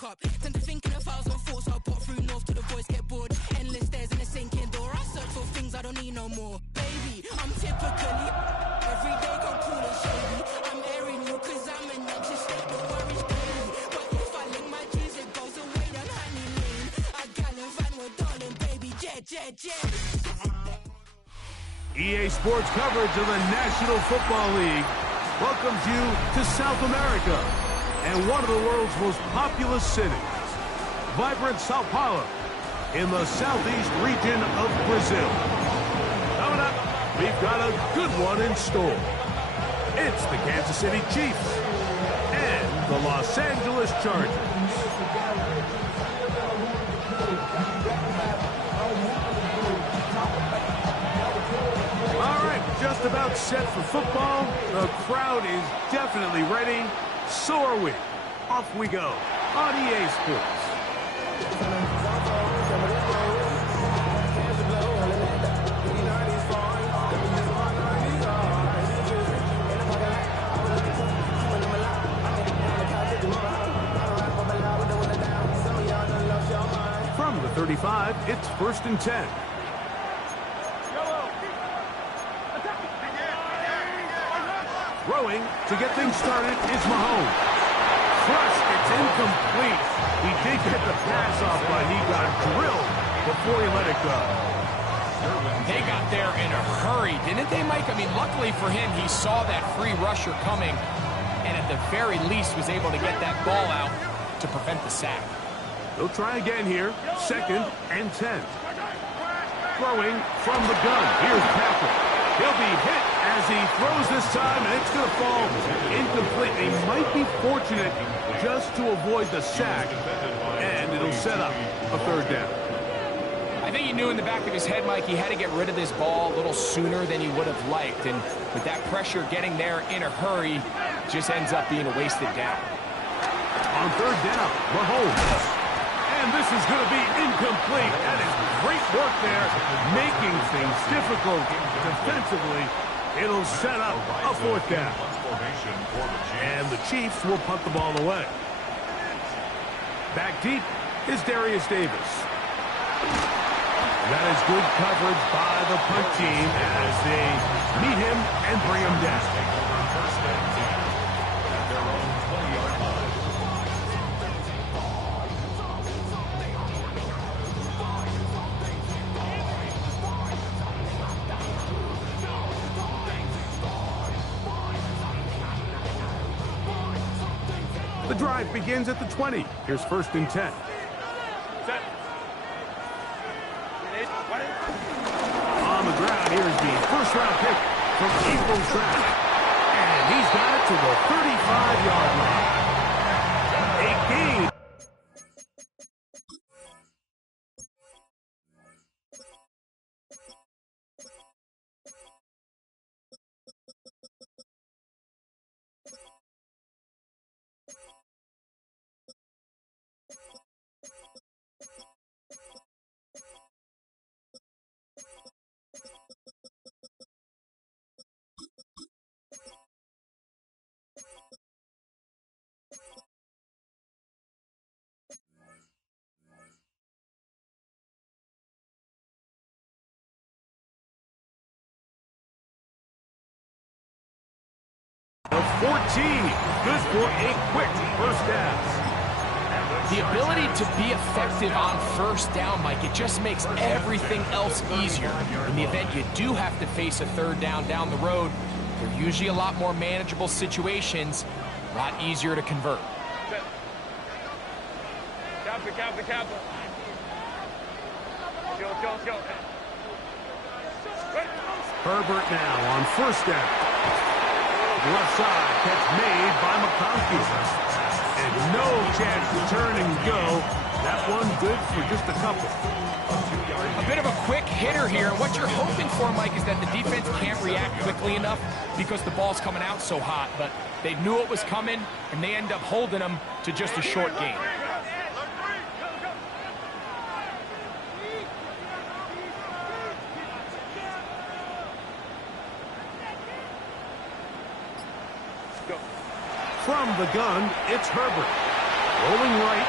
woke up. Tend to think in 1,000 thoughts. I'll pop through north to the voice, get bored. Endless stairs in a sinking door. I search for things I don't need no more. Baby, I'm typically every day go cool and shady. I'm airing you cause I'm an anxious state. Don't worry, daily. But if I link my G's, it goes away down honey lane. I gallivant with darling, baby, jet, jet, jet. EA Sports coverage of the National Football League welcomes you to South America and one of the world's most populous cities, vibrant Sao Paulo, in the southeast region of Brazil. Coming up, we've got a good one in store. It's the Kansas City Chiefs and the Los Angeles Chargers. Just about set for football. The crowd is definitely ready. So are we. Off we go on EA Sports. From the 35, it's 1st and 10. Throwing to get things started is Mahomes. Crushed, it's incomplete. He did get the pass off, but he got drilled before he let it go. They got there in a hurry, didn't they, Mike? I mean, luckily for him, he saw that free rusher coming, and at the very least was able to get that ball out to prevent the sack. They'll try again here. 2nd and 10. Throwing from the gun. Here's Patrick. He'll be hit as he throws this time, and it's going to fall incomplete. He might be fortunate just to avoid the sack, and it'll set up a 3rd down. I think he knew in the back of his head, Mike, he had to get rid of this ball a little sooner than he would have liked, and with that pressure getting there in a hurry, just ends up being a wasted down. On 3rd down, Mahomes. And this is going to be incomplete. That is great work there, making things difficult defensively. It'll set up a 4th down. And the Chiefs will punt the ball away. Back deep is Darius Davis. That is good coverage by the punt team as they meet him and bring him down. The drive begins at the 20. Here's 1st and 10. On the ground, here's the 1st-round pick from April's draft. And he's got it to the 35-yard line. A gain. The 14, good for a quick 1st down. The ability to be effective on 1st down, Mike, it just makes everything else easier. In the event you do have to face a 3rd down the road, they're usually a lot more manageable situations, a lot easier to convert. Herbert now on 1st down. Left side, catch made by McConkey. And no chance to turn and go. That one good for just a couple. A bit of a quick hitter here. What you're hoping for, Mike, is that the defense can't react quickly enough because the ball's coming out so hot. But they knew it was coming, and they end up holding them to just a short gain. From the gun, it's Herbert. Rolling right,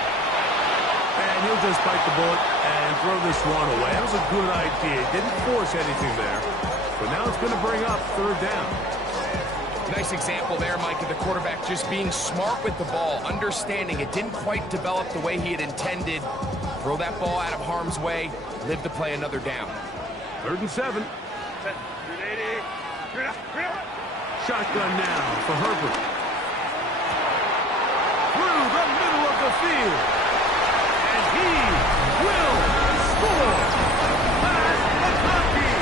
And he'll just bite the bullet and throw this one away. That was a good idea. Didn't force anything there. But now it's going to bring up third down. Nice example there, Mike, of the quarterback just being smart with the ball, understanding it didn't quite develop the way he had intended. Throw that ball out of harm's way, live to play another down. 3rd and 7. Shotgun now for Herbert. Through the middle of the field. And he will score. Pass McConkey.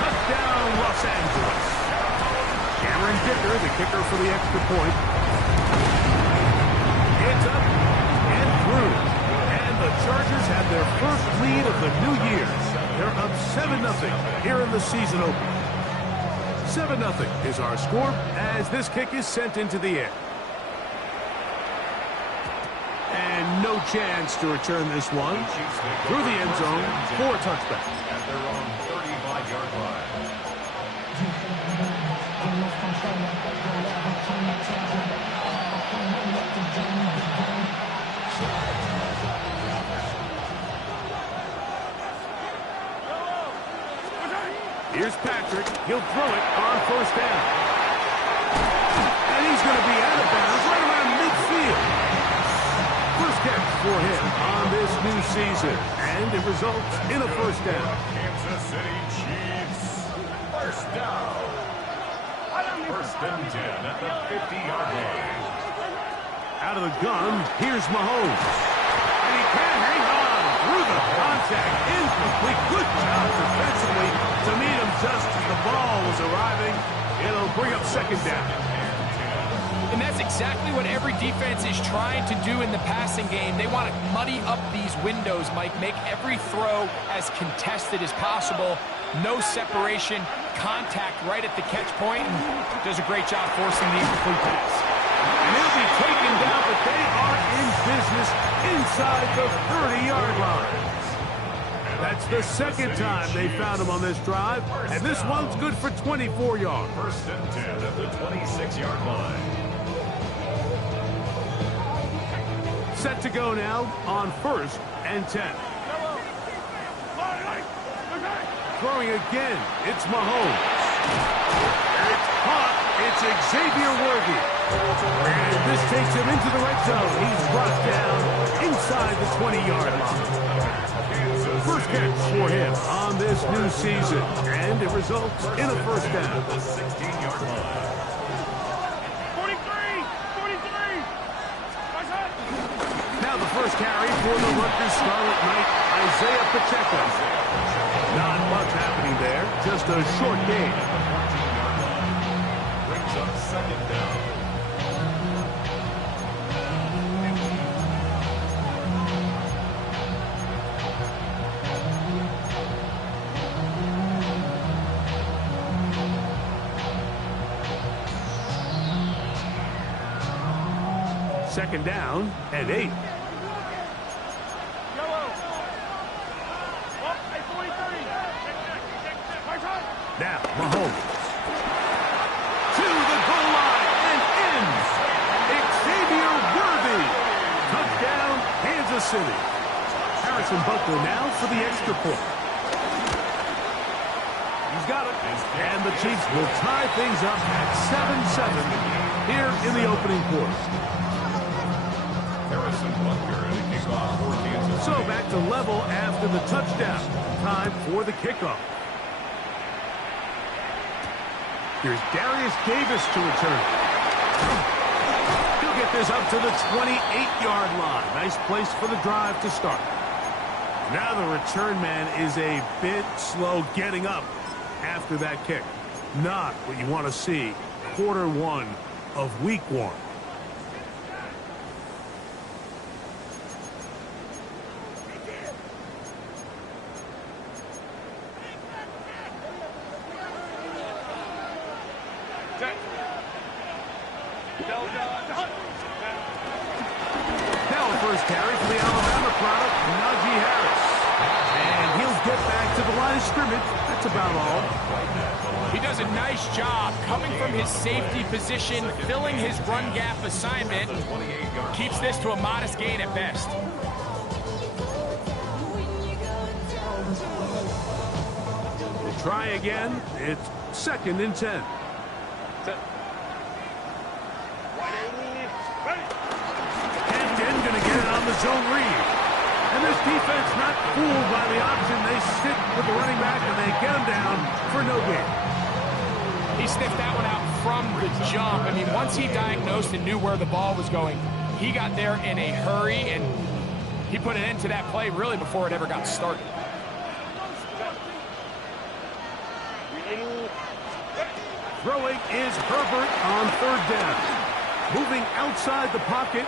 Touchdown, Los Angeles. Cameron Dicker, the kicker for the extra point. It's up and through. And the Chargers have their first lead of the new year. They're up 7-0 here in the season opener. 7-0 is our score as this kick is sent into the air. And no chance to return this one through the end zone for a touchback. At their own 35-yard line. Here's Patrick. He'll throw it on 1st down. And he's going to be out of bounds right around midfield. First catch for him on this new season. And it results in a 1st down. Kansas City Chiefs. 1st down. 1st and 10 at the 50-yard line. Out of the gun, here's Mahomes. And he can hang on through the contact. Incomplete. Good job defensively to meet him just as the ball was arriving. It'll bring up 2nd down. And that's exactly what every defense is trying to do in the passing game. They want to muddy up these windows, Mike, make every throw as contested as possible. No separation, contact right at the catch point, and does a great job forcing the incomplete pass. And he'll be taken down, but they are in business inside the 30-yard line. That's the 2nd time they found him on this drive, and this one's good for 24 yards. 1st and 10 at the 26-yard line. Set to go now on 1st and 10. Throwing again, it's Mahomes. It's caught. It's Xavier Worthy. And this takes him into the red zone. He's brought down inside the 20-yard line. First catch for him on this new season. And it results in a 1st down. The 16-yard line. 43! Now the first carry for the Rutgers Scarlet Knight, Isaiah Pacheco. Not much happening there, just a short game. Brings up 2nd down. Second down and 8. Now, Mahomes. To the goal line and in. Xavier Worthy. Touchdown, Kansas City. Harrison Butler now for the extra point. He's got it. And the Chiefs will tie things up at 7-7 here in the opening quarter. Harrison Butler and a kickoff for Kansas City. So back to level after the touchdown. Time for the kickoff. Here's Darius Davis to return. He'll get this up to the 28-yard line. Nice place for the drive to start. Now the return man is a bit slow getting up after that kick. Not what you want to see quarter 1 of week 1. Now a first carry for the Alabama product, Najee Harris. And he'll get back to the line of scrimmage. That's about all. He does a nice job coming from his safety position, filling his run gap assignment. Keeps this to a modest gain at best. try again. It's 2nd and 10. Hampton going to get it on the zone read. And this defense not fooled by the option. They stick with the running back, and they get him down for no gain. He sniffed that one out from the jump. I mean, once he diagnosed and knew where the ball was going, he got there in a hurry, and he put an end to that play really before it ever got started. Throwing is Herbert on 3rd down. Moving outside the pocket.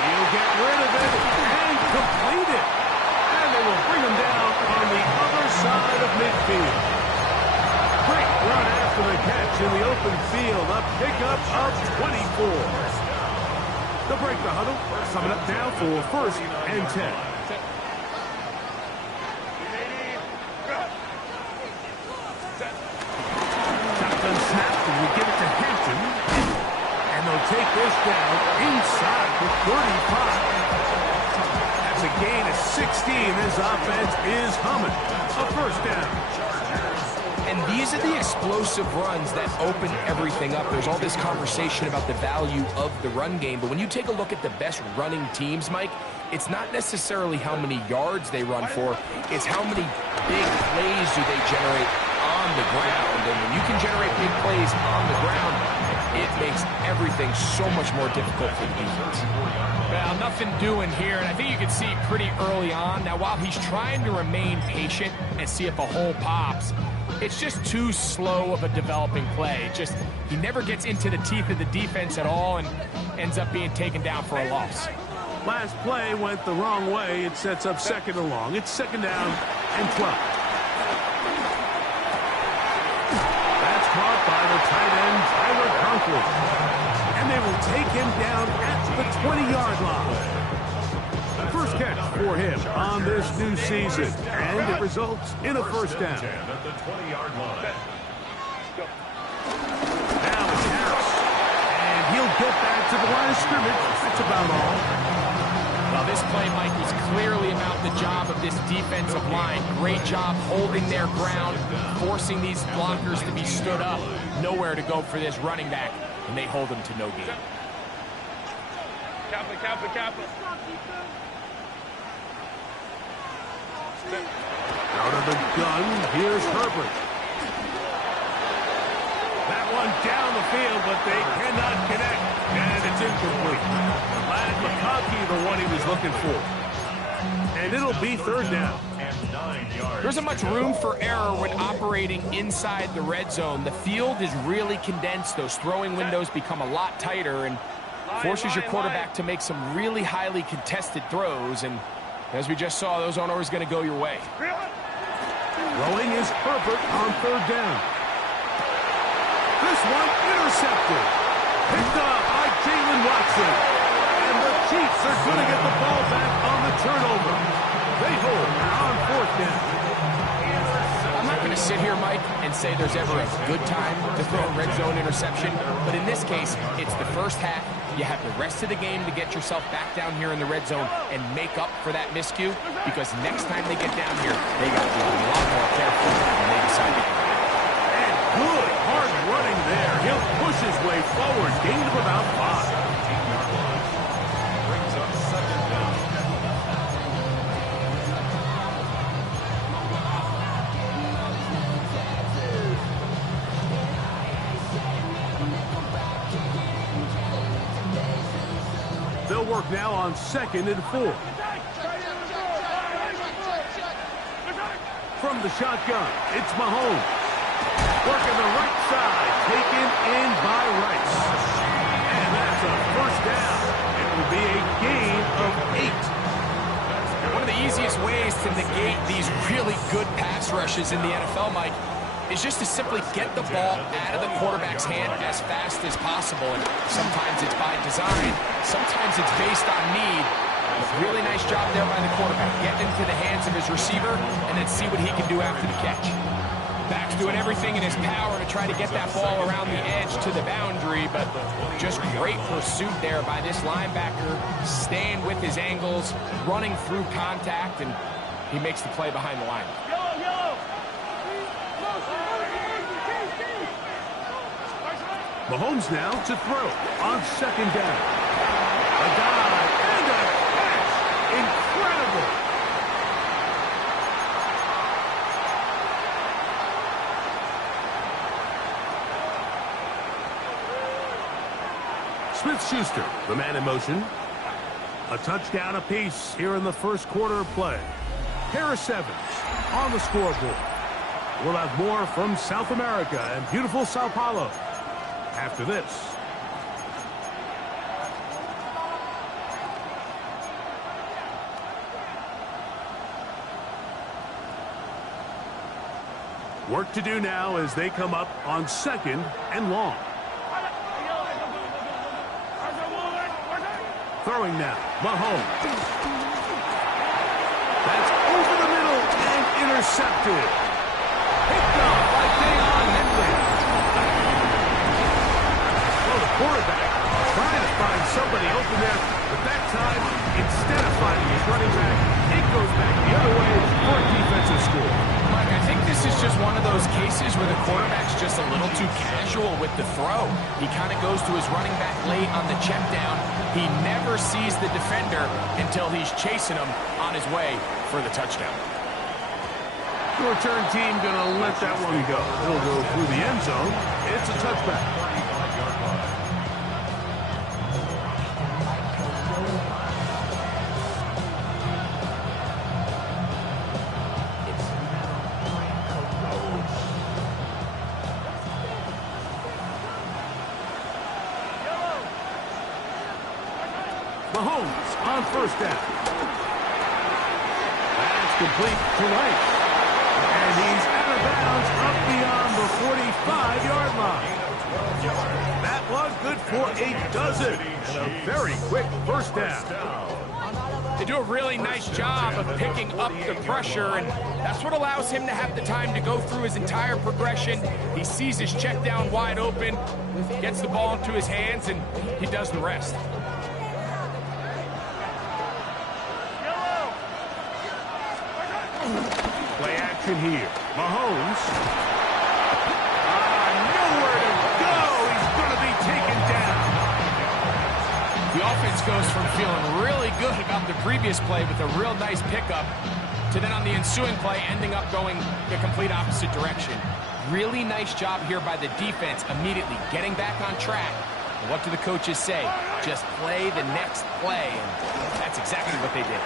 He'll get rid of it and complete it. And they will bring him down on the other side of midfield. Great run after the catch in the open field. A pickup of 24. They'll break the huddle. Coming up now for 1st and 10. Shotgun snap, and we give it to Hampton. And they'll take this down inside the 35. That's a gain of 16. This offense is humming. A 1st down. And these are the explosive runs that open everything up. There's all this conversation about the value of the run game, but when you take a look at the best running teams, Mike, it's not necessarily how many yards they run for, it's how many big plays do they generate on the ground. And when you can generate big plays on the ground, it makes everything so much more difficult for the defense. Well, nothing doing here, and I think you can see pretty early on. Now, while he's trying to remain patient and see if a hole pops, it's just too slow of a developing play. He never gets into the teeth of the defense at all and ends up being taken down for a loss. Last play went the wrong way. It sets up 2nd and long. It's 2nd down and 12. That's caught by the tight end, Tyler Conklin. And they will take him down at the 20-yard line. First catch for him on this new season, and it results in a 1st down. At the 20-yard line. Now it's Harris, and he'll get back to the line of scrimmage. That's about all. Well, this play, Mike, is clearly about the job of this defensive line. Great job holding their ground, forcing these blockers to be stood up. Nowhere to go for this running back, and they hold him to no gain. Kappa. Out of the gun, here's Herbert. That one down the field, but they cannot connect, and it's incomplete. Lad McConkey, the one he was looking for. And it'll be 3rd down. And 9 yards. There isn't much room for error when operating inside the red zone. The field is really condensed. Those throwing windows become a lot tighter and forces your quarterback to make some really highly contested throws. And as we just saw, those aren't always going to go your way. Throwing is Herbert on 3rd down. This one intercepted. Picked up by Jalen Watson. And the Chiefs are going to get the ball back on the turnover. They hold on 4th down. I'm not going to sit here, Mike, and say there's ever a good time to throw a red zone interception, but in this case, it's the first half. You have the rest of the game to get yourself back down here in the red zone and make up for that miscue, because next time they get down here, they got to be a lot more careful when they decide to. And good hard running there. He'll push his way forward. Gain of about 5. Brings up 2nd down. They'll work now on 2nd and 4. From the shotgun, it's Mahomes. Working the right side, taken in by Rice. And that's a 1st down. It will be a gain of 8. One of the easiest ways to negate these really good pass rushes in the NFL, Mike, is just to simply get the ball out of the quarterback's hand as fast as possible. And sometimes it's by design, sometimes it's based on need. Really nice job there by the quarterback. Get into the hands of his receiver and then see what he can do after the catch. Back's doing everything in his power to try to get that ball around the edge to the boundary, but just great pursuit there by this linebacker, staying with his angles, running through contact, and he makes the play behind the line. Mahomes now to throw on second down. A dive and a catch. Incredible. Smith-Schuster, the man in motion. A touchdown apiece here in the first quarter of play. Pair of sevens on the scoreboard. We'll have more from South America and beautiful Sao Paulo after this. Work to do now as they come up on second and long. Throwing now, Mahomes. That's over the middle and intercepted. Picked up by Dayon Henry. Well, the quarterback trying to find somebody open there, but that time, instead of finding his running back, it goes back the other way for a defensive score. Mike, I think this is just one of those cases where the quarterback's just a little too casual with the throw. He kind of goes to his running back late on the check down. He never sees the defender until he's chasing him on his way for the touchdown. The return team going to let that one go. It'll go through the end zone. It's a touchback. Mahomes on first down. That's complete to Rice. And he's out of bounds up beyond the 45-yard line. That was good for a dozen. And a very quick first down. They do a really nice job of picking up the pressure, and that's what allows him to have the time to go through his entire progression. He sees his check down wide open, gets the ball into his hands, and he does the rest. Play action here. Mahomes. Nowhere to go. He's going to be taken down. The offense goes from feeling really good about the previous play with a real nice pickup to then on the ensuing play ending up going the complete opposite direction. Really nice job here by the defense immediately getting back on track. And what do the coaches say? Just play the next play, and that's exactly what they did.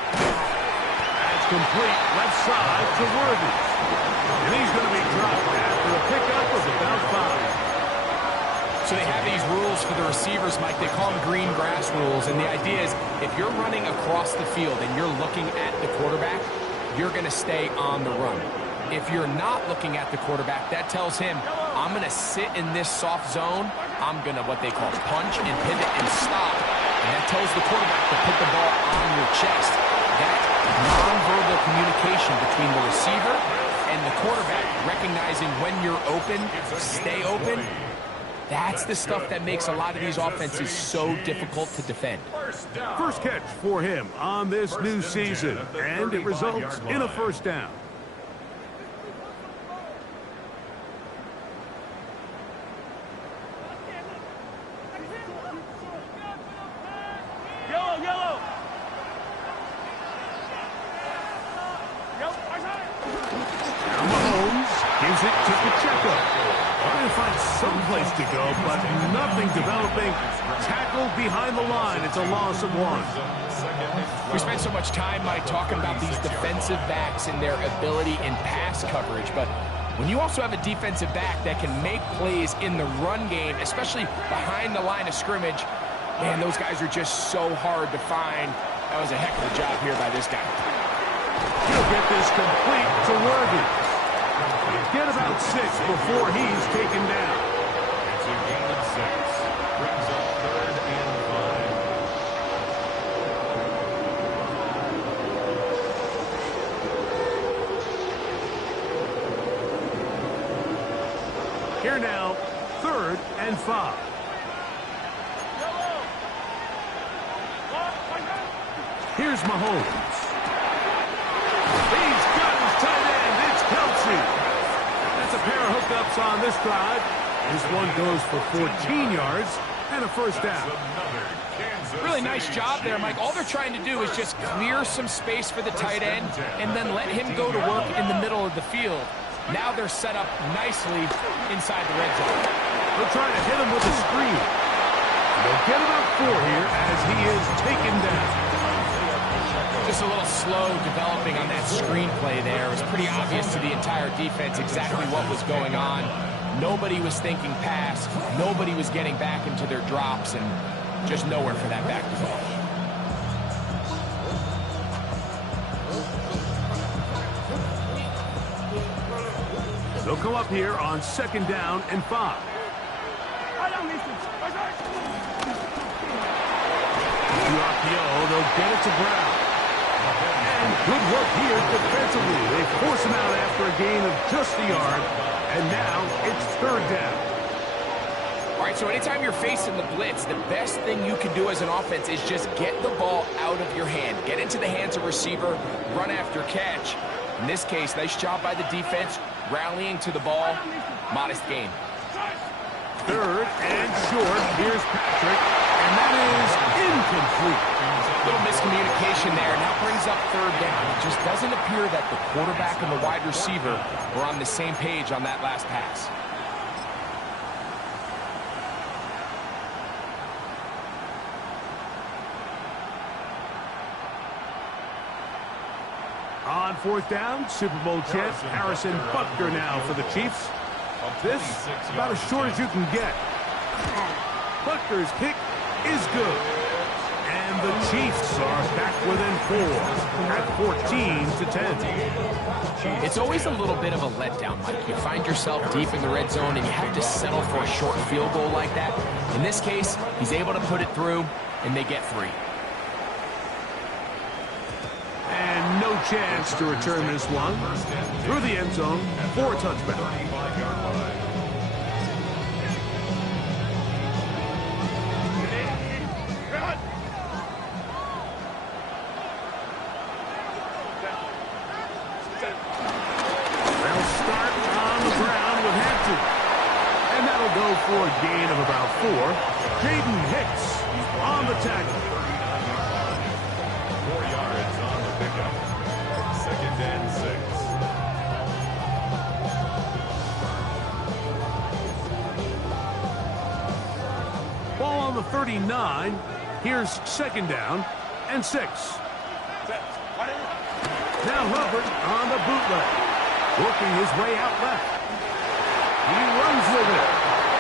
That's complete left side to Worthy. And he's going to be dropped after a pickup of about 5. So they have these rules for the receivers, Mike. They call them green grass rules. And the idea is if you're running across the field and you're looking at the quarterback, you're going to stay on the run. If you're not looking at the quarterback, that tells him, I'm going to sit in this soft zone. I'm going to what they call punch and pivot and stop. And that tells the quarterback to put the ball on your chest. That nonverbal communication between the receiver and the quarterback, recognizing when you're open, stay open, that's the stuff that makes a lot of these offenses so difficult to defend. First catch for him on this new season, and it results in a first down. Gives it to Pacheco. Trying to find some place to go, but nothing developing. Tackled behind the line. It's a loss of 1. We spent so much time, Mike, talking about these defensive backs and their ability in pass coverage, but when you also have a defensive back that can make plays in the run game, especially behind the line of scrimmage, man, those guys are just so hard to find. That was a heck of a job here by this guy. He'll get this complete to Worthy. Get about 6 before he's taken down. It's a gain of 6. Brings up 3rd and 5. Here now, 3rd and 5. Here's Mahomes. He's got his tight end. It's Kelsey. That's a pair of hookups on this drive. This one goes for 14 yards and a first down. Really nice job there, Mike. All they're trying to do is just clear some space for the tight end and then let him go to work in the middle of the field. Now they're set up nicely inside the red zone. They'll try to hit him with a screen. They'll get about 4 here as he is taken down. Just a little slow developing on that screenplay there. It was pretty obvious to the entire defense exactly what was going on. Nobody was thinking pass. Nobody was getting back into their drops, and just nowhere for that back to go. They'll come up here on 2nd down and 5. They'll get it to Brown. And good work here defensively. They force him out after a gain of just a yard, and now it's 3rd down. All right, so anytime you're facing the blitz, the best thing you can do as an offense is just get the ball out of your hand. Get into the hands of receiver, run after catch. In this case, nice job by the defense, rallying to the ball. Modest gain. 3rd and short. Here's Patrick, and that is incomplete. Little miscommunication there. Now brings up 3rd down. It just doesn't appear that the quarterback and the wide receiver were on the same page on that last pass. On 4th down, Super Bowl champ Harrison Butker now for the Chiefs. This about as short as you can get. Butker's kick is good. And the Chiefs are back within 4 at 14-10. It's always a little bit of a letdown, Mike. You find yourself deep in the red zone and you have to settle for a short field goal like that. In this case, he's able to put it through, and they get 3. And no chance to return this one. Through the end zone for a touchback. For a gain of about 4. Jaden Hicks on the tackle. 4 yards on the pickup. 2nd and 6. Ball on the 39. Here's 2nd down and 6. Now Hubbard on the bootleg. Working his way out left. He runs with it.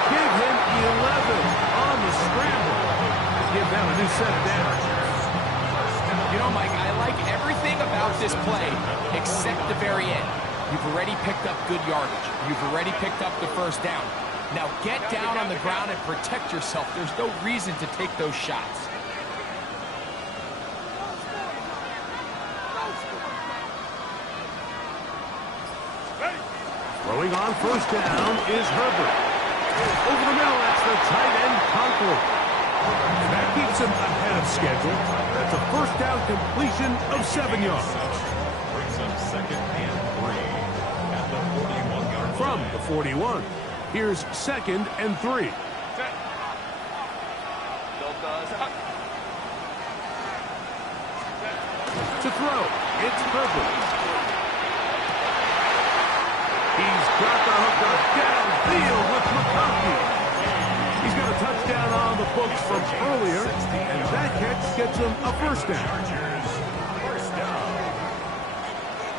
Give him 11 on the scramble. Give them a new set of downs. You know, Mike, I like everything about this play except the very end. You've already picked up good yardage. You've already picked up the 1st down. Now get down on the ground and protect yourself. There's no reason to take those shots. Throwing on 1st down is Herbert. Over the middle, that's the tight end, Conklin. That keeps him ahead of schedule. That's a 1st down completion of 7 yards. Brings up 2nd and 3 at the 41-yard line. From the 41, here's 2nd and 3. To throw, it's Herbert. He's got the hookup downfield with McConkey. He's got a touchdown on the books from earlier, and that catch gets him a 1st down. 1st down.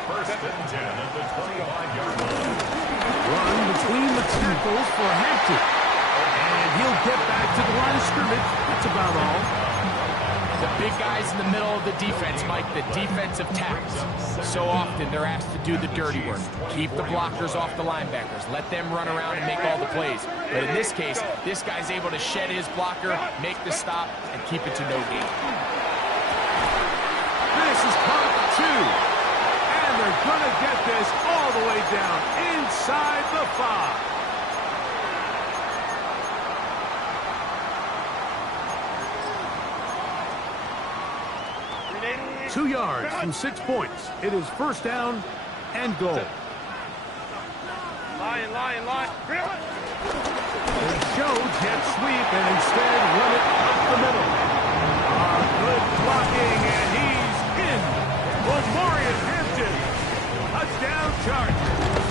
1st and 10 at the 25-yard line. Run between the tackles for Hampton. And he'll get back to the line of scrimmage. That's about all. The big guys in the middle of the defense, Mike, the defensive tackles. So often they're asked to do the dirty work. Keep the blockers off the linebackers. Let them run around and make all the plays. But in this case, this guy's able to shed his blocker, make the stop, and keep it to no gain. This is caught 2. And they're going to get this all the way down inside the 5. 2 yards from 6 points. It is 1st down and goal. Line. They showed jet sweep and instead run it up the middle. Good blocking, and he's in. Lamarian Hampton. Touchdown Chargers.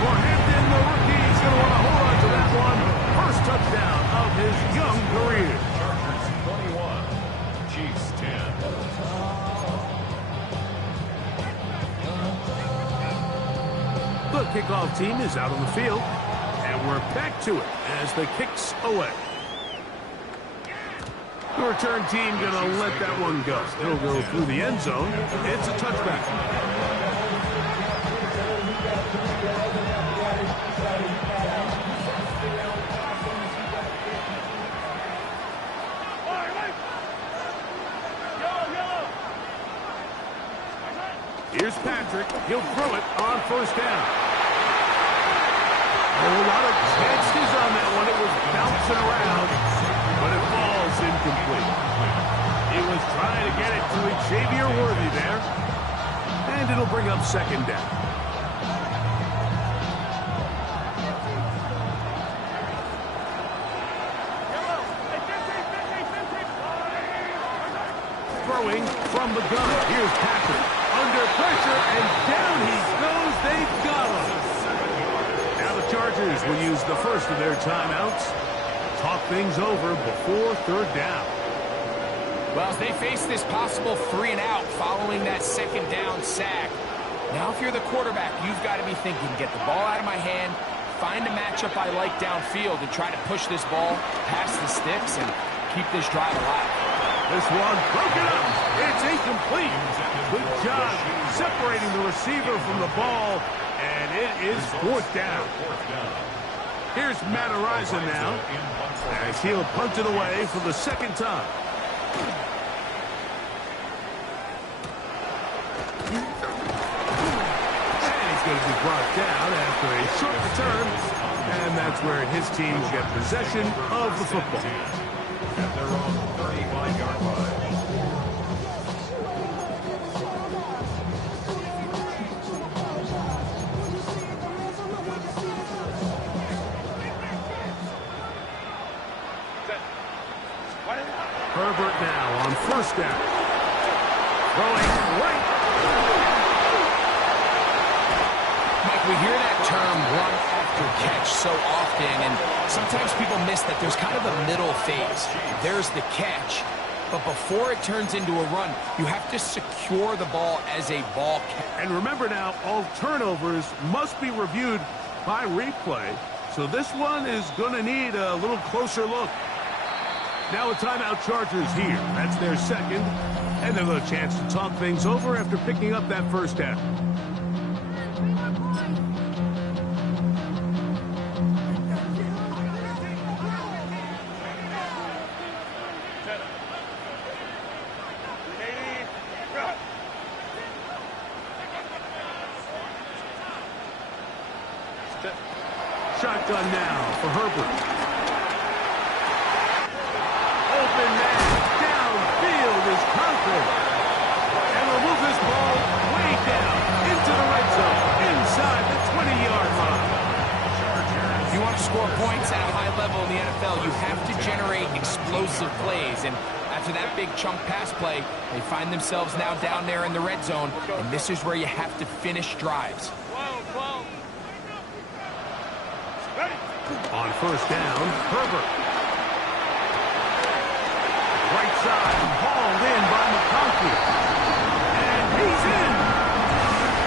For Hampton, the rookie's going to want to hold on to that one. First touchdown of his young career. Chargers 21, Chiefs 10. The kickoff team is out on the field, and we're back to it as the kick's away. The return team going to let that one go. It'll go through the end zone. It's a touchback. Here's Patrick. He'll throw it on first down. A lot of chances on that one. It was bouncing around, but it falls incomplete. He was trying to get it to Xavier Worthy there, and it'll bring up second down. Throwing from the gun. Here's Patrick. Under pressure, and down he goes. They've got him. Now the Chargers will use the first of their timeouts. Talk things over before third down. Well, as they face this possible 3-and-out following that second down sack, now if you're the quarterback, you've got to be thinking, get the ball out of my hand, find a matchup I like downfield, and try to push this ball past the sticks and keep this drive alive. This one broken up. It's incomplete. Good job separating the receiver from the ball, and it is fourth down. Here's Matt Araiza now, as he'll punt it away for the second time. And he's going to be brought down after a short return, and that's where his team will get possession of the football. At their own 35-yard line. Herbert now on first down. Throwing right. Mike, we hear that term run after catch so often, and sometimes people miss that there's kind of a middle phase. There's the catch, but before it turns into a run, you have to secure the ball as a ball catch. And remember now, all turnovers must be reviewed by replay, so this one is going to need a little closer look. Now a timeout Chargers here. That's their second. And another chance to talk things over after picking up that first down. Shotgun now for Herbert. Open man downfield is Conklin. And will move this ball way down into the red zone, inside the 20-yard line. If you want to score points at a high level in the NFL, you have to generate explosive plays. And after that big chunk pass play, they find themselves now down there in the red zone. And this is where you have to finish drives. On first down, Herbert. Right side, hauled in by McConkey. And he's in.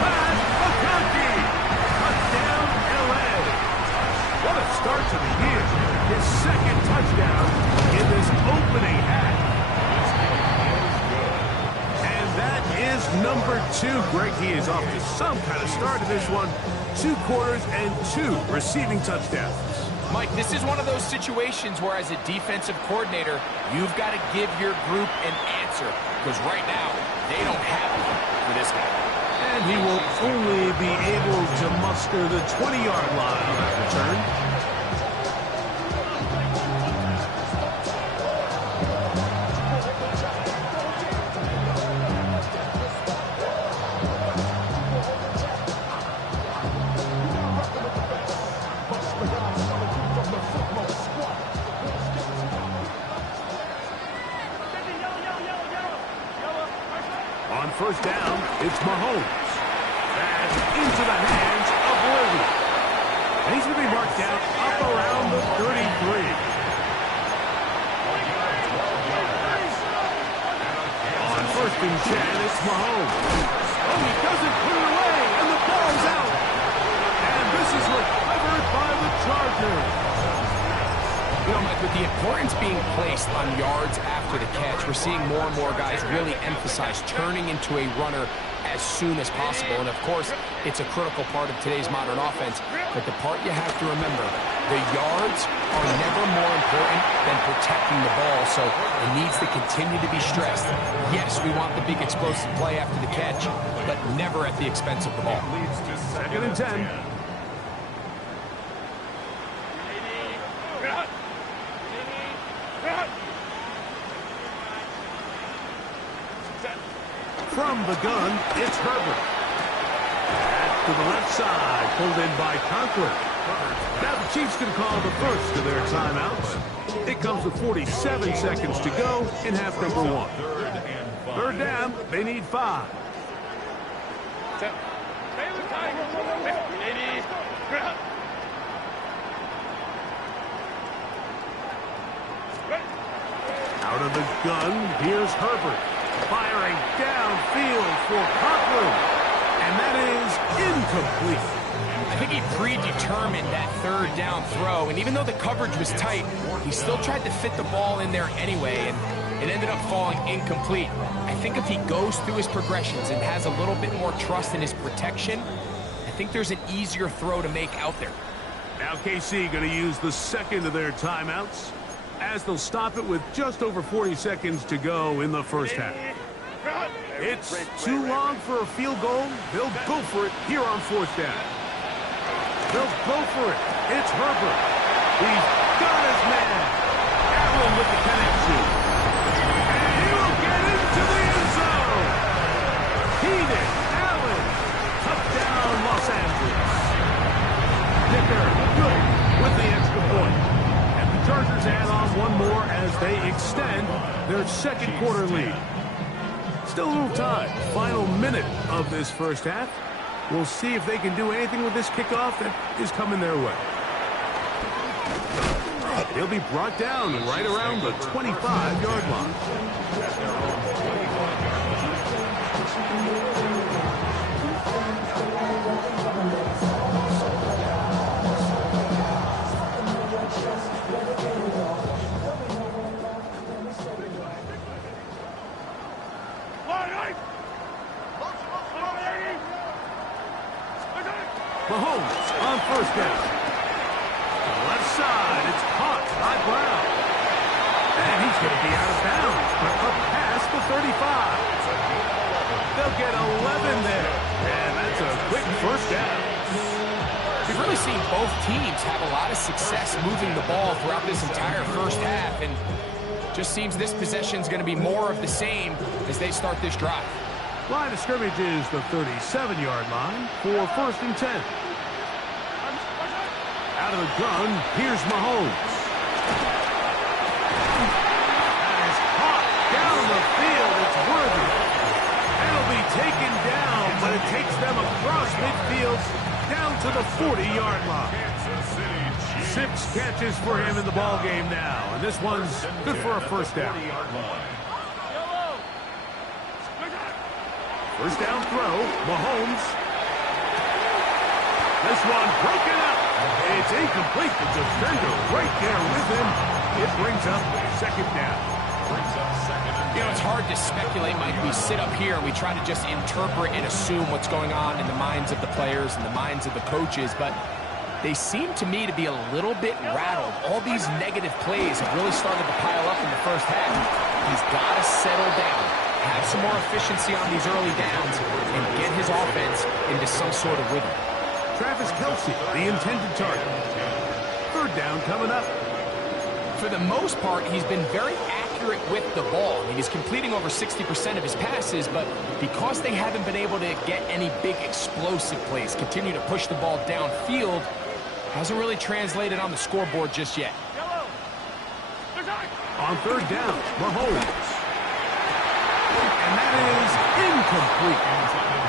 Pass McConkey. Touchdown, L.A. What a start to the year. His second touchdown in this opening half. And that is number 2. Greg, he is off to some kind of start in this one. 2 quarters and 2 receiving touchdowns. Mike, this is one of those situations where as a defensive coordinator, you've got to give your group an answer. Because right now, they don't have one for this guy. And he will only be able to muster the 20-yard line on that return. first down, it's Mahomes. Pass into the hands of Worthy. And he's going to be marked down up around the 33. On first and 10, it's Mahomes. Oh, he doesn't put it away, and the ball's out. And this is recovered by the Chargers. You know, Mike, with the importance being placed on yards after the catch, we're seeing more and more guys really emphasize turning into a runner as soon as possible. And, of course, it's a critical part of today's modern offense. But the part you have to remember, the yards are never more important than protecting the ball. So it needs to continue to be stressed. Yes, we want the big explosive play after the catch, but never at the expense of the ball. Second and 10. From the gun, it's Herbert. Back to the left side, pulled in by Conklin. Now the Chiefs can call the first of their timeouts. It comes with 47 seconds to go in half number 1. Third down, they need 5. Out of the gun, here's Herbert. Firing downfield for Conklin. And that is incomplete. I think he predetermined that third down throw, and even though the coverage was tight, he still tried to fit the ball in there anyway, and it ended up falling incomplete. I think if he goes through his progressions and has a little bit more trust in his protection, I think there's an easier throw to make out there. Now KC going to use the second of their timeouts, as they'll stop it with just over 40 seconds to go in the first half. It's too long for a field goal. They'll go for it here on fourth down. They'll go for it. It's Herbert. He's got his man. Allen with the connection. And he will get into the end zone. Keenan Allen. Touchdown, Los Angeles. Dicker, good with the extra point. And the Chargers add on one more as they extend their second quarter lead. Still a little time. Final minute of this first half. We'll see if they can do anything with this kickoff that is coming their way. He'll be brought down right around the 25-yard line. Mahomes on first down. Left side, it's caught by Brown. And he's going to be out of bounds, but up past the 35. They'll get 11 there. And that's a quick first down. We've really seen both teams have a lot of success moving the ball throughout this entire first half, and just seems this possession is going to be more of the same as they start this drive. Line of scrimmage is the 37-yard line for first and 10. Out of the gun, here's Mahomes. That is caught down the field. It's Worthy. That'll be taken down, but it takes them across midfield down to the 40-yard line. 6 catches for him in the ball game now, and this one's good for a first down. First down throw, Mahomes. This one broken up. It's incomplete. The defender right there with him. It brings up second down. You know, it's hard to speculate, Mike. We sit up here and we try to just interpret and assume what's going on in the minds of the players and the minds of the coaches, but they seem to me to be a little bit rattled. All these negative plays have really started to pile up in the first half. He's got to settle down, have some more efficiency on these early downs, and get his offense into some sort of rhythm. Travis Kelce, the intended target. Third down coming up. For the most part, he's been very accurate with the ball. I mean, he's completing over 60% of his passes, but because they haven't been able to get any big explosive plays, continue to push the ball downfield, hasn't really translated on the scoreboard just yet. On third down, Mahomes. And that is incomplete.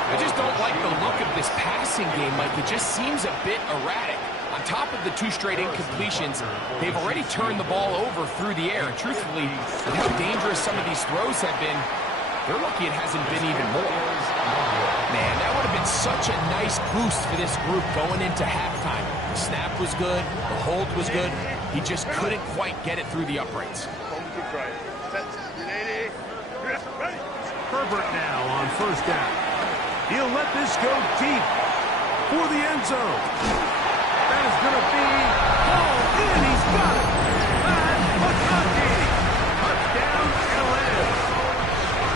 I just don't like the look of this passing game, Mike. It just seems a bit erratic. On top of the 2 straight incompletions, they've already turned the ball over through the air. And truthfully, with how dangerous some of these throws have been, they're lucky it hasn't been even more. Man, that would have been such a nice boost for this group going into halftime. The snap was good, the hold was good. He just couldn't quite get it through the uprights. Herbert now on first down. He'll let this go deep for the end zone. That is going to be hauled in. He's got it. And McConkey. Touchdown, LA.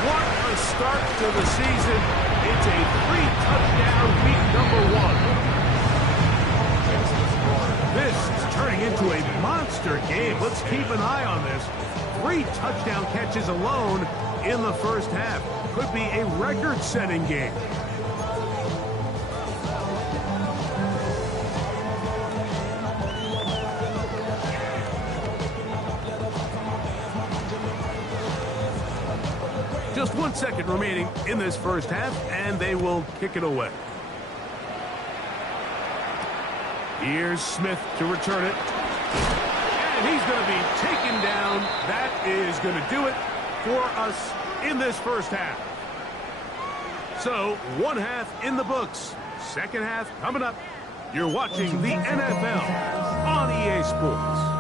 What a start to the season. It's a 3-touchdown week number 1. This is turning into a monster game. Let's keep an eye on this. 3 touchdown catches alone in the first half. Could be a record-setting game. Just 1 second remaining in this first half, and they will kick it away. Here's Smith to return it. And he's going to be taken down. That is going to do it for us in this first half. So, 1 half in the books. Second half coming up. You're watching the NFL on EA Sports.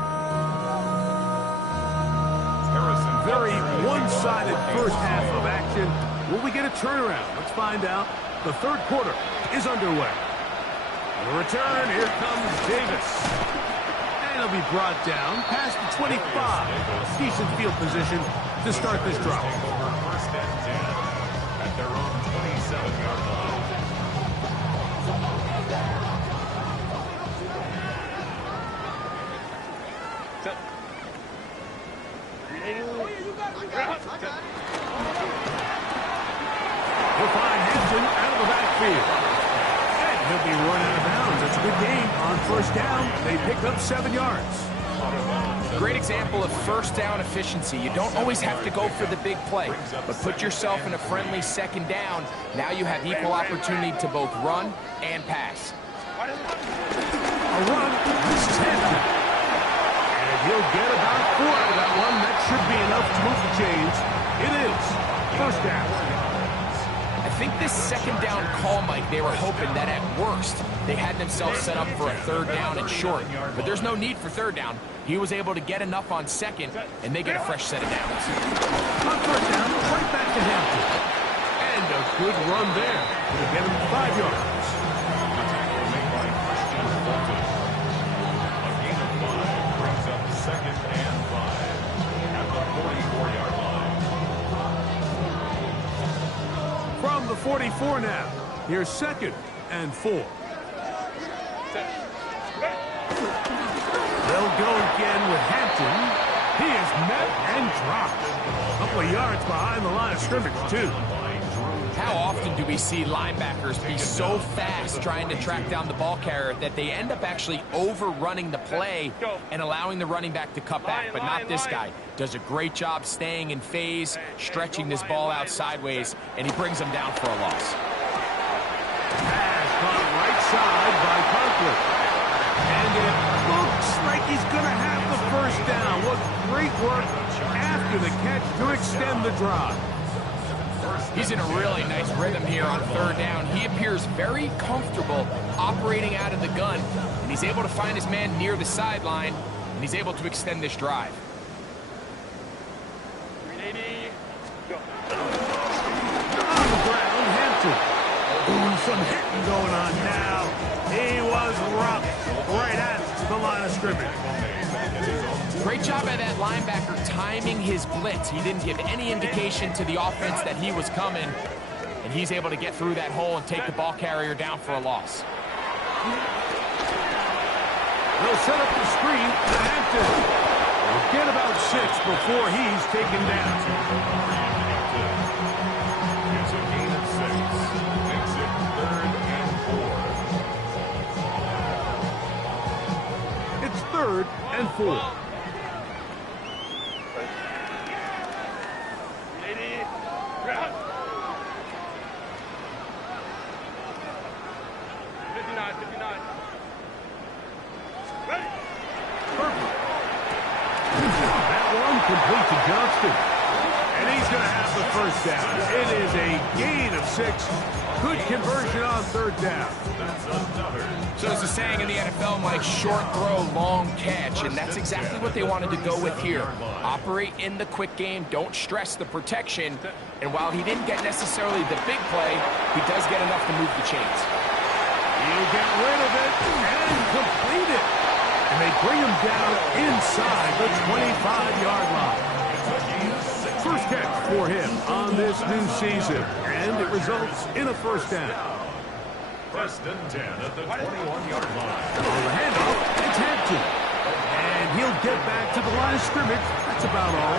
Very one-sided first half of action. Will we get a turnaround? Let's find out. The third quarter is underway. The return, here comes Davis. And he'll be brought down past the 25. Decent field position to start this drive. First and 10 at their own 27-yard line. He'll find Hampton out of the backfield. And he'll be run out of bounds. That's a good gain on first down. They picked up 7 yards. Great example of first down efficiency. You don't always have to go for the big play, but put yourself in a friendly second down. Now you have equal opportunity to both run and pass. A run. This is Hampton. And he'll get about 4 out of that one. That should be enough to move the chains. It is first down. I think this second down call, Mike, they were hoping that at worst they had themselves set up for a third down and short. But there's no need for third down. He was able to get enough on second, and they get a fresh set of downs. On first down, right back to Hampton. And a good run there to get him 5 yards. A gain of 5 brings up second and 5 at the 44-yard line. From the 44 now. Here's second and 4. They'll go again with Hampton. He is met and dropped. A couple of yards behind the line of scrimmage, too. How often do we see linebackers be so fast trying to track down the ball carrier that they end up actually overrunning the play and allowing the running back to cut back? But not this guy. Does a great job staying in phase, stretching this ball out sideways, and he brings him down for a loss. Pass caught right side by Conklin. And it looks like he's going to have the first down. What great work after the catch to extend the drive. He's in a really nice rhythm here on third down. He appears very comfortable operating out of the gun, and he's able to find his man near the sideline, and he's able to extend this drive. On the ground, Hampton. Ooh, some hitting going on now. He was rough right at the line of scrimmage. Great job by that linebacker timing his blitz. He didn't give any indication to the offense that he was coming, and he's able to get through that hole and take the ball carrier down for a loss. They'll set up the screen to Hampton. They'll get about 6 before he's taken down. It's a gain of 6. Makes it third and 4. It's third and 4. That one complete to Johnston. And he's going to have the first down. It is a gain of 6. Good conversion on third down. So as the saying in the NFL, Mike, short throw, long catch, and that's exactly what they wanted to go with here. Operate in the quick game, don't stress the protection, and while he didn't get necessarily the big play, he does get enough to move the chains. He'll get rid of it and complete it. And they bring him down inside the 25-yard line. First catch for him on this new season, and it results in a first down. First and 10 at the 21-yard line. On the handoff, it's Hampton. And he'll get back to the line of scrimmage. That's about all.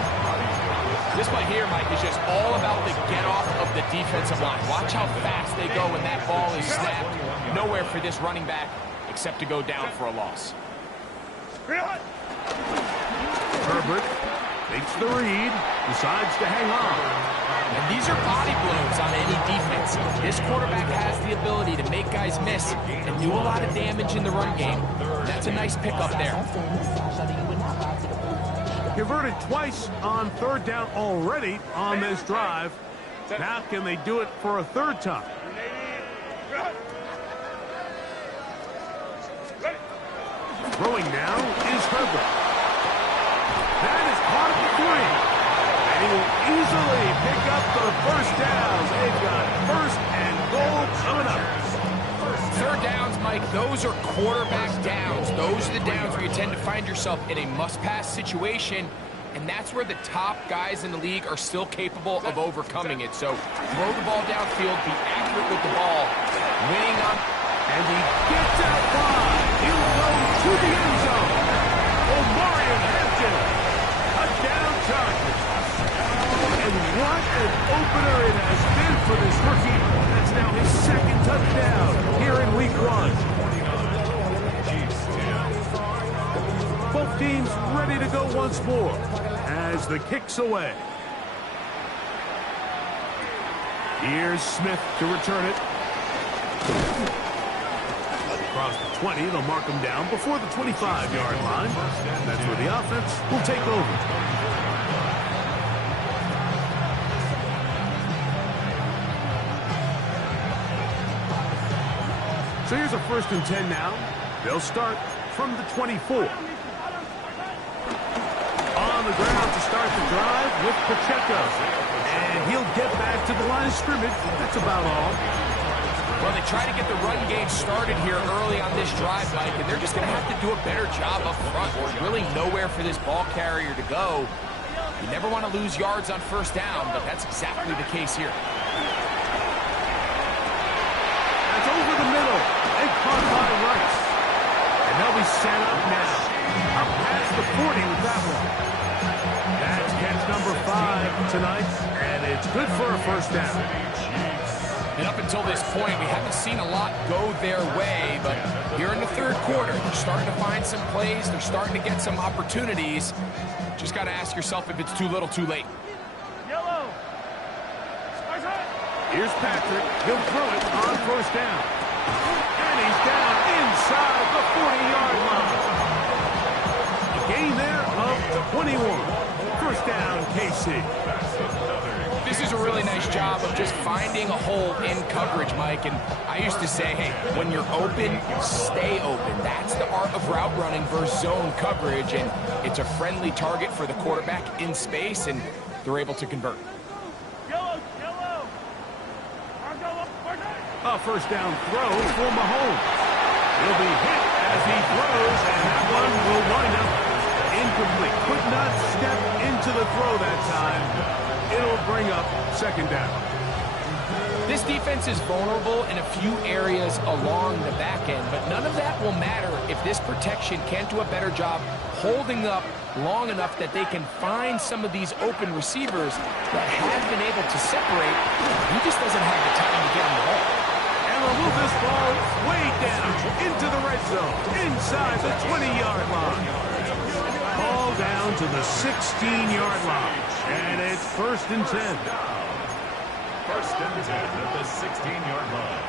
This play here, Mike, is just all about the get-off of the defensive line. Watch how fast they go when that ball is snapped. Nowhere for this running back except to go down for a loss. Herbert takes the read, decides to hang on. And these are body blows on any defense. This quarterback has the ability to make guys miss and do a lot of damage in the run game. That's a nice pickup there. Converted twice on third down already on this drive. Now can they do it for a third time? Throwing now is Herbert. That is caught at the 3. And he will easily pick up the first down. They've got first and goal coming up. Third downs, Mike, those are quarterback downs. Those are the downs where you tend to find yourself in a must-pass situation, and that's where the top guys in the league are still capable of overcoming it. So throw the ball downfield, be accurate with the ball, winning on... And he gets out wide. He'll go to the end zone. Omarion Hampton, a down target. And what an opener it has been for this rookie. That's now his second touchdown here in week 1. Both teams ready to go once more as the kick's away. Here's Smith to return it. Across the 20, they'll mark him down before the 25-yard line. That's where the offense will take over. So here's a first and 10 now. They'll start from the 24. On the ground to start the drive with Pacheco. And he'll get back to the line of scrimmage. That's about all. Well, they try to get the run game started here early on this drive, Mike, and they're just going to have to do a better job up front. There's really nowhere for this ball carrier to go. You never want to lose yards on first down, but that's exactly the case here. That's over the middle. And caught by Rice. And they'll be set up now. Up past the 40 with that one. That's catch number 5 tonight, and it's good for a first down. And up until this point, we haven't seen a lot go their way, but here in the third quarter, they're starting to find some plays. They're starting to get some opportunities. Just got to ask yourself if it's too little, too late. Here's Patrick. He'll throw it on first down. And he's down inside the 40-yard line. A gain there of 21. First down, KC. This is a really nice job of just finding a hole in coverage, Mike. And I used to say, hey, when you're open, stay open. That's the art of route running versus zone coverage. And it's a friendly target for the quarterback in space, and they're able to convert. A first down throw for Mahomes. He'll be hit as he throws, and that one will wind up incomplete. Could not step into the throw that time. It'll bring up second down. This defense is vulnerable in a few areas along the back end, but none of that will matter if this protection can't do a better job holding up long enough that they can find some of these open receivers that have been able to separate. He just doesn't have the time to get them the ball. And they'll move this ball way down into the red zone, inside the 20-yard line. Ball down to the 16-yard line, and it's first and 10. First and 10 at the 16-yard line.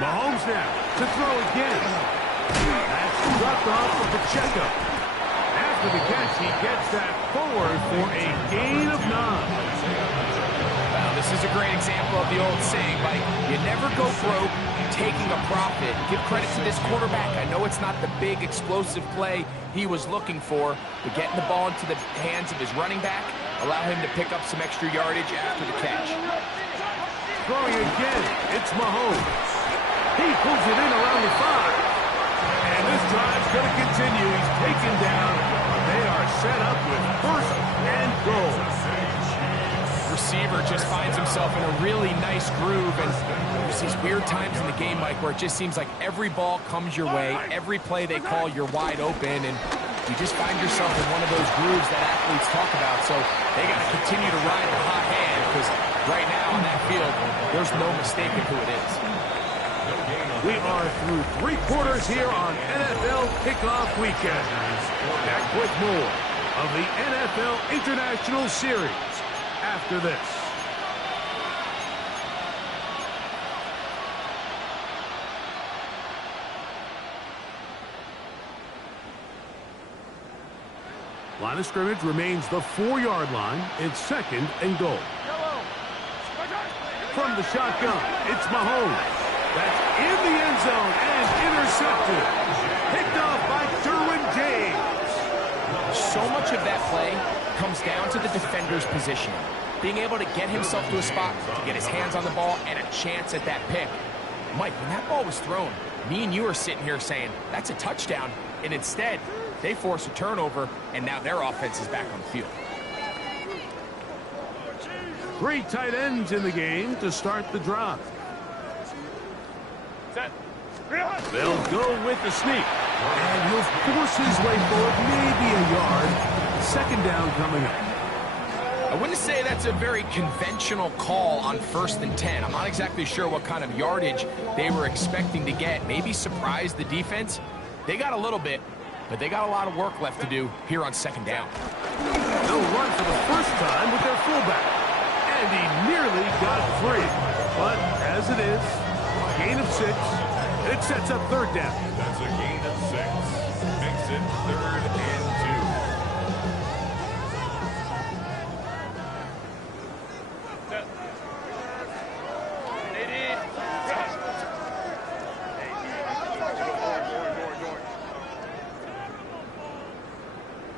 Mahomes now to throw again. That's dropped off of Pacheco. After the catch, he gets that forward for a gain of 9. Well, this is a great example of the old saying, Mike, you never go broke taking a profit. Give credit to this quarterback. I know it's not the big explosive play he was looking for, but getting the ball into the hands of his running back, allow him to pick up some extra yardage after the catch. Throwing again, it's Mahomes. He pulls it in around the 5. And this drive's going to continue. He's taken down. They are set up with first and goal. Receiver just finds himself in a really nice groove, and there's these weird times in the game, Mike, where it just seems like every ball comes your way. Every play they call, you're wide open, and you just find yourself in one of those grooves that athletes talk about. So they got to continue to ride the hot hand, because right now on that field, there's no mistaking who it is. We are through 3 quarters here on NFL Kickoff Weekend. Back with more of the NFL International Series after this. Line of scrimmage remains the 4-yard line. It's second and goal. From the shotgun, it's Mahomes. That's in the end zone and intercepted. Picked off by Derwin James. So much of that play comes down to the defender's position. Being able to get himself to a spot, to get his hands on the ball, and a chance at that pick. Mike, when that ball was thrown, me and you are sitting here saying, that's a touchdown. And instead, they force a turnover, and now their offense is back on the field. 3 tight ends in the game to start the drive. They'll go with the sneak. And he'll force his way forward, maybe a yard. Second down coming up. I wouldn't say that's a very conventional call on 1st and 10. I'm not exactly sure what kind of yardage they were expecting to get. Maybe surprise the defense. They got a little bit, but they got a lot of work left to do here on 2nd down. They'll run for the first time with their fullback. And he nearly got free. But as it is, gain of 6. It sets up 3rd down. That's a gain of 6. Makes it 3rd and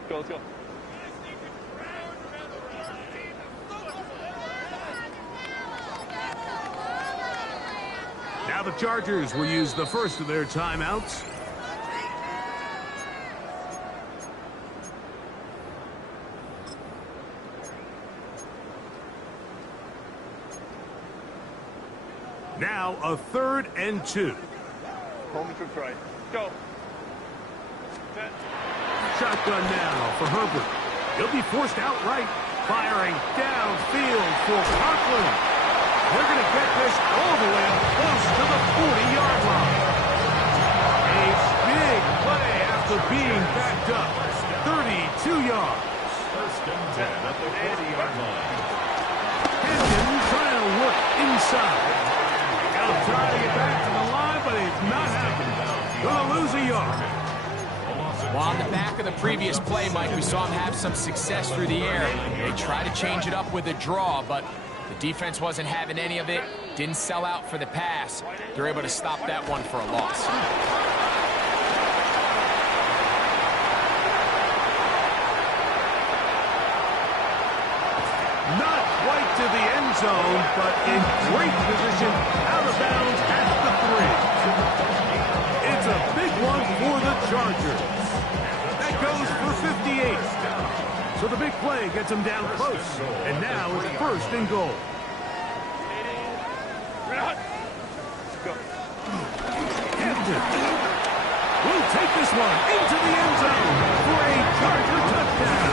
2. Let's go. Now the Chargers will use the first of their timeouts. Now a 3rd and 2. Hold me to try. Go. Shotgun now for Herbert. He'll be forced outright. Firing downfield for Conklin. They're going to get this all the way up close to the 40-yard line. A big play after being backed up. 32 yards. First and 10 at the 40-yard line. Hinton trying to work inside. Now trying to get back to the line, but it's not happening. Going to lose a yard. Well, on the back of the previous play, Mike, we saw him have some success through the air. They tried to change it up with a draw, but the defense wasn't having any of it. Didn't sell out for the pass. They're able to stop that one for a loss. Not quite to the end zone, but in great position out of bounds at the 3. It's a big one for the Chargers. That goes for 58. So the big play gets them down close. And now it's 1st and goal. Hampton will take this one into the end zone for a Charger touchdown.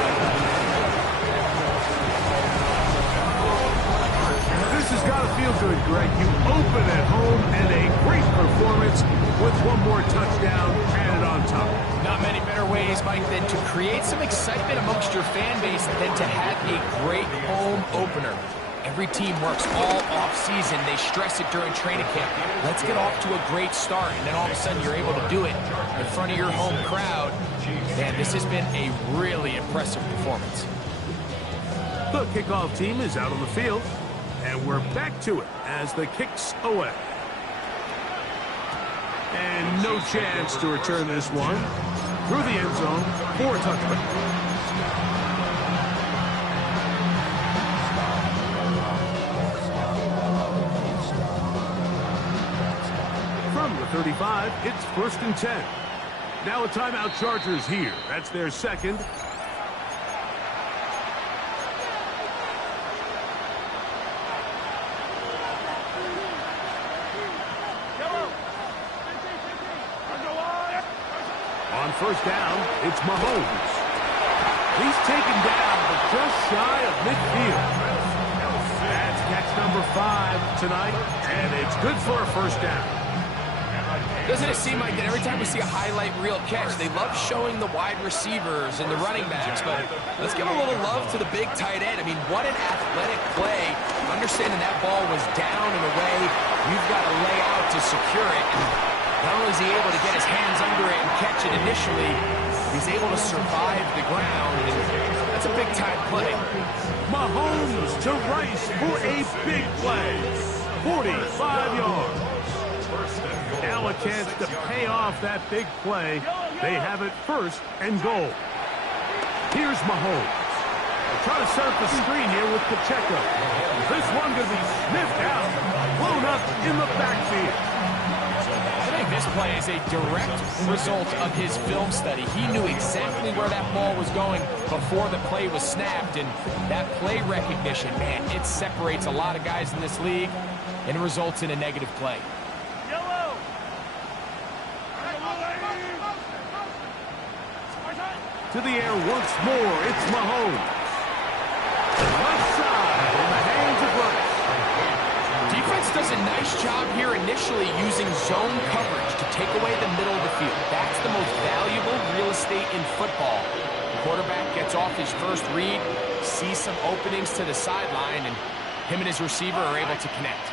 This has got to feel good, Greg. You open at home and a great performance with one more touchdown added on top. Not many better ways, Mike, than to create some excitement amongst your fan base than to have a great home opener. Every team works all off-season. They stress it during training camp. Let's get off to a great start, and then all of a sudden you're able to do it in front of your home crowd. Man, this has been a really impressive performance. The kickoff team is out on the field, and we're back to it as the kick's away. And no chance to return this one through the end zone for a touchback. From the 35, it's 1st and 10. Now a timeout, Chargers here. That's their second. On 1st down, it's Mahomes. He's taken down, but just shy of midfield. That's catch number 5 tonight, and it's good for a 1st down. Doesn't it seem like that every time we see a highlight reel catch, they love showing the wide receivers and the running backs, but let's give a little love to the big tight end. I mean, what an athletic play. Understanding that ball was down and away, you've got to lay out to secure it. Not only is he able to get his hands under it and catch it initially, he's able to survive the ground, and that's a big-time play. Mahomes to Rice for a big play. 45 yards. Now a chance to pay off that big play. They have it 1st and goal. Here's Mahomes. They're trying to set up the screen here with Pacheco. This one going to be sniffed out, blown up in the backfield. I think this play is a direct result of his film study. He knew exactly where that ball was going before the play was snapped, and that play recognition, man, it separates a lot of guys in this league, and it results in a negative play. To the air once more, it's Mahomes. Left side in the hands of Rice. Defense does a nice job here initially using zone coverage to take away the middle of the field. That's the most valuable real estate in football. The quarterback gets off his first read, sees some openings to the sideline, and him and his receiver are able to connect.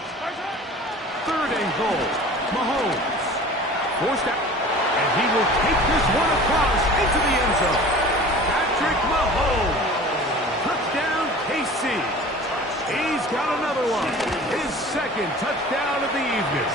3rd and goal. Mahomes. Forced out. And he will take this one across into the end zone. Patrick Mahomes. Touchdown, KC. He's got another one. His 2nd touchdown of the evening.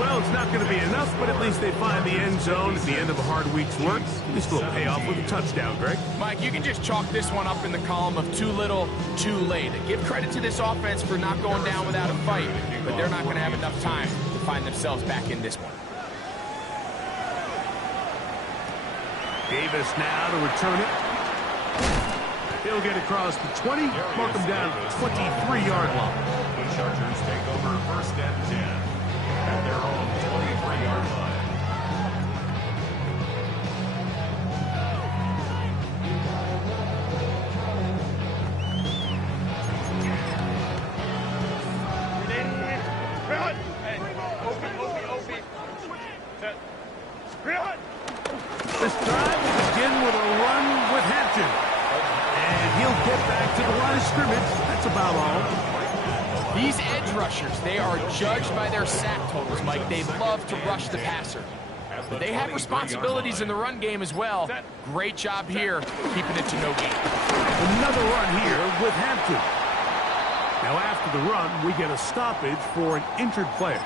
Well, it's not going to be enough, but at least they find the end zone at the end of a hard week's work. This will pay off with a touchdown, Greg. Mike, you can just chalk this one up in the column of too little, too late. Give credit to this offense for not going down without a fight, but they're not going to have enough time to find themselves back in this one. Davis now to return it. He'll get across the 20, mark him down to the 23-yard line. The Chargers take over 1st and 10 at their own 23-yard line. This drive will begin with a run with Hampton. And he'll get back to the line of scrimmage. That's about all. These edge rushers, they are judged by their sack totals, Mike. They love to rush the passer. But they have responsibilities in the run game as well. Great job here, keeping it to no gain. Another run here with Hampton. Now after the run, we get a stoppage for an injured player.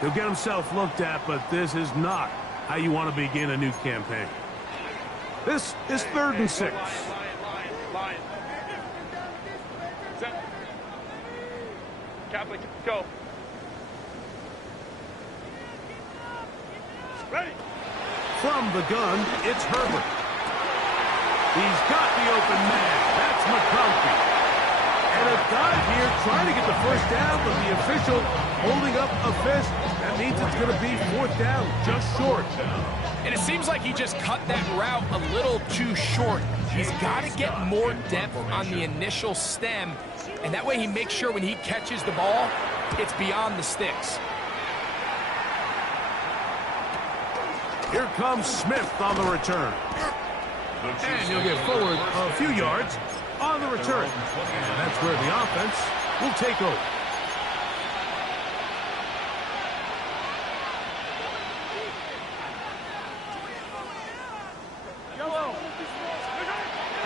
He'll get himself looked at, but this is not how you want to begin a new campaign. This is 3rd and 6. Line. Set. Catholic, go. Ready. From the gun, it's Herbert. He's got the open man. That's McConkey. And a dive here trying to get the 1st down, but the official holding up a fist. That means it's going to be 4th down, just short. And it seems like he just cut that route a little too short. He's got to get more depth on the initial stem, and that way he makes sure when he catches the ball, it's beyond the sticks. Here comes Smith on the return. And he'll get forward a few yards on the return. And that's where the offense will take over.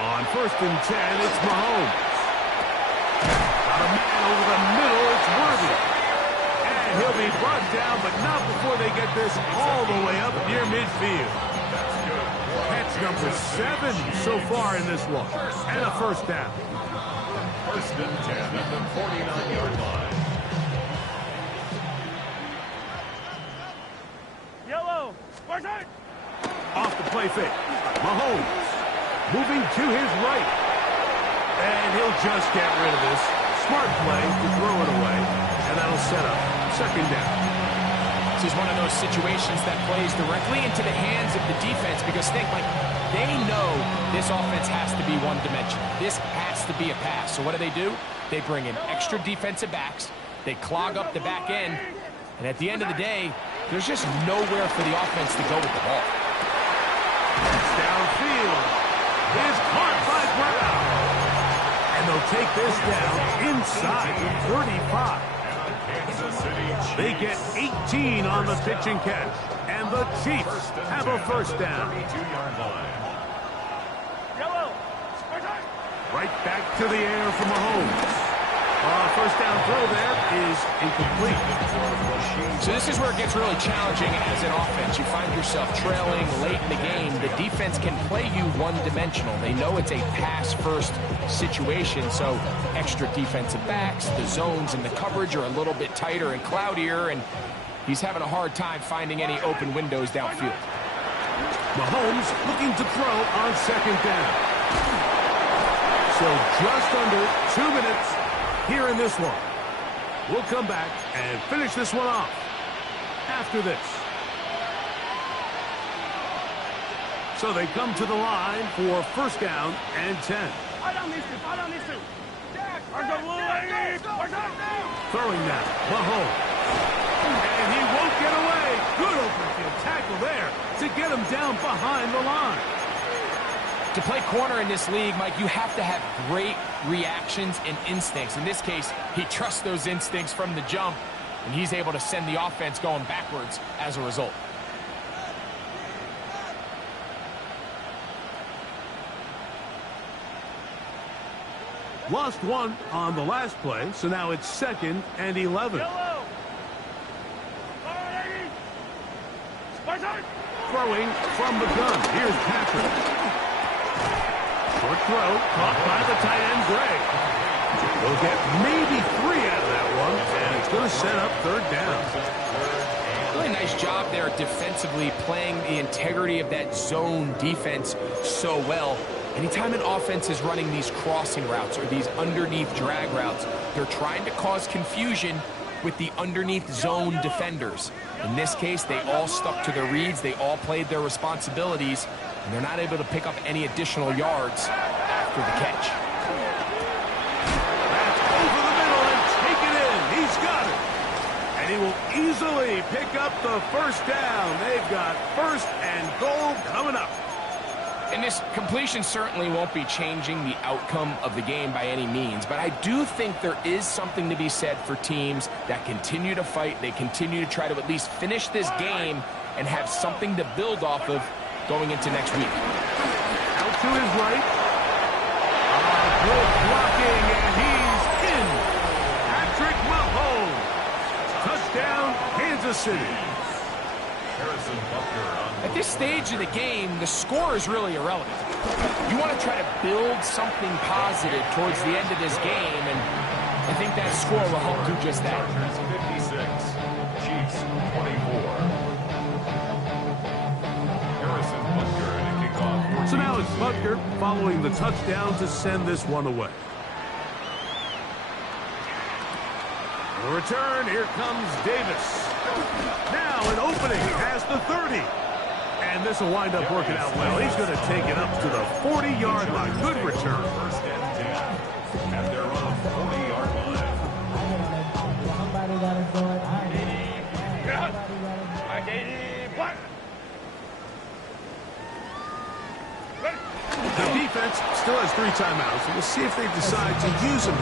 On 1st and 10, it's Mahomes. Got a man over the middle, it's Worthy. And he'll be brought down, but not before they get this all the way up near midfield. Catch number 7 so far in this one. And a 1st down. 1st and 10 at the 49-yard line. Yellow. Off the play fake. Mahomes moving to his right. And he'll just get rid of this. Smart play to throw it away. And that'll set up 2nd down. This is one of those situations that plays directly into the hands of the defense because they know this offense has to be one-dimensional. This has to be a pass. So what do? They bring in extra defensive backs. They clog up the back end. And at the end of the day, there's just nowhere for the offense to go with the ball. It's downfield. Is caught by Brown. And they'll take this down inside the 35. They get 18 on the pitch and catch. And the Chiefs have a 1st down. Right back to the air for Mahomes. 1st down throw there is incomplete. So this is where it gets really challenging as an offense. You find yourself trailing late in the game. The defense can play you one-dimensional. They know it's a pass-first situation, so extra defensive backs, the zones and the coverage are a little bit tighter and cloudier, and he's having a hard time finding any open windows downfield. Mahomes looking to throw on 2nd down. So just under 2 minutes here in this one. We'll come back and finish this one off after this. So they come to the line for 1st down and 10. Throwing now, Mahomes. And he won't get away. Good open field tackle there to get him down behind the line. To play corner in this league, Mike, you have to have great reactions and instincts. In this case, he trusts those instincts from the jump, and he's able to send the offense going backwards as a result. Lost 1 on the last play, so now it's 2nd and 11. Throwing from the gun. Here's Patrick. Short throw, caught by the tight end, Gray. They'll get maybe 3 out of that one, and it's going to set up 3rd down. Really nice job there defensively, playing the integrity of that zone defense so well. Anytime an offense is running these crossing routes or these underneath drag routes, they're trying to cause confusion with the underneath zone defenders. In this case, they all stuck to their reads, they all played their responsibilities, and they're not able to pick up any additional yards after the catch. That's over the middle and taken in. He's got it. And he will easily pick up the 1st down. They've got 1st and goal coming up. And this completion certainly won't be changing the outcome of the game by any means, but I do think there is something to be said for teams that continue to fight. They continue to try to at least finish this game and have something to build off of going into next week. Out to his right. Good blocking, and he's in. Patrick Mahomes. Touchdown, Kansas City. At this stage of the game, the score is really irrelevant. You want to try to build something positive towards the end of this game, and I think that score will help do just that. 56, Chiefs 24. So now it's Butker following the touchdown to send this one away. The return, here comes Davis. Now an opening past the 30. And this will wind up working out well. He's going to take it up to the 40-yard line. Good return. 1st and 10 at their own 40-yard line. defense still has 3 timeouts, and we'll see if they decide to use them